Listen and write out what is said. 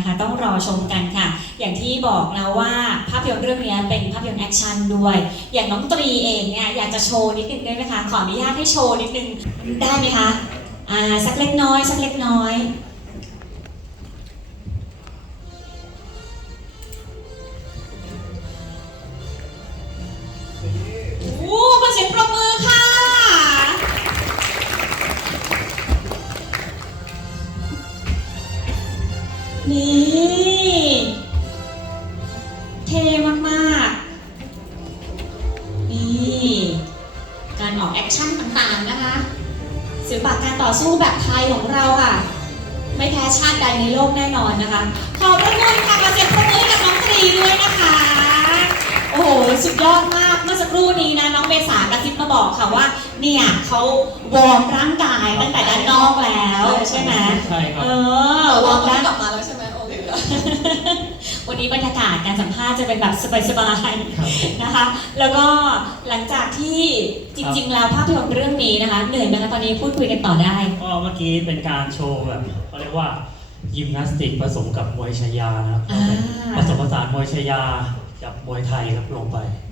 นะคะต้องรอชมกันค่ะ อย่างที่บอกแล้วว่าภาพยนตร์เรื่องนี้เป็นภาพยนตร์แอคชั่นด้วย อย่างน้องตรีเองเนี่ยอยากจะโชว์นิดนึงได้ไหมคะ ขออนุญาตให้โชว์นิดนึงได้ไหมคะ อ่าสักเล็กน้อย สักเล็กน้อย นี่ เท่มากๆ นี่ การออกแอคชั่นต่างๆนะคะศิลปะการต่อสู้แบบไทยของเราค่ะ ไม่แพ้ชาติใดในโลกแน่นอนนะคะ ขอบพระคุณค่ะขอเสียงปรบมือให้กับน้องตรีด้วยนะคะ โอ้โห สุดยอดมาก เมื่อสักครู่นี้นะ น้องเบสากระซิบมาบอกค่ะว่า เนี่ยเขาวอร์มร่างกายตั้งแต่ด้านนอกแล้ว ใช่ไหมใช่ครัเอบอวเราอร์มก็ร่างกลับมาแล้วใช่ไหมโอเค วั นนี้บรรยากาศการสัมภาษณ์จะเป็นแบบสบายครับๆนะคะ แล้วก็หลังจากที่จริง ๆ แล้วภาพยนตร์เรื่องนี้นะคะเหนื่อยไหมคะตอนนี้พูดคุยกันต่อได้ก็เมื่อกี้เป็นการโชว์แบบเขาเรียกว่ายิมนาสติกผสมกับมวยชายานะครับอ่าผสมผสานมวยชายากับมวยไทยครับลงไป